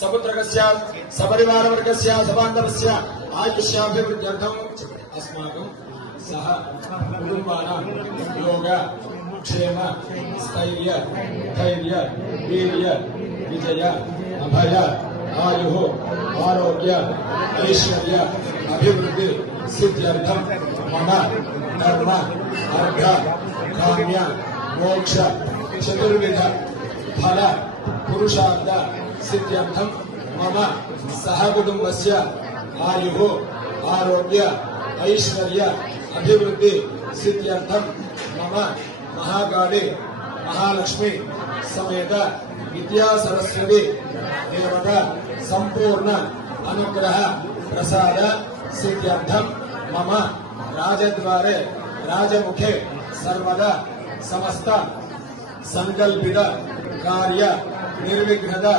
सपुत्रकस्य सपरिवारवर्गस्य सबान्धवस्य आयुष्याभिवृद्ध्यर्थम् अस्माकं सह कुटुम्बानां योग क्षेम स्थैर्य धैर्य वीर्य विजय अभय आयुः आरोग्य ऐश्वर्य अभिवृद्धि सिद्ध्यर्थं मम धर्म अर्थ काम्य मोक्ष चतुर्विध फल पुरुषार्थ सिद्ध्यर्थं मम सहकुटुम्बस्य आयुः आरोग्य ऐश्वर्य अभिवृद्धि सिद्ध्यर्थं मम महाकाली महालक्ष्मी समेत विद्या सरस्वती देवता संपूर्ण अनुग्रह प्रसाद सिद्ध्यर्थं मम राजद्वारे राजमुखे सर्वदा समस्त संकल्पित कार्य निर्विघ्नता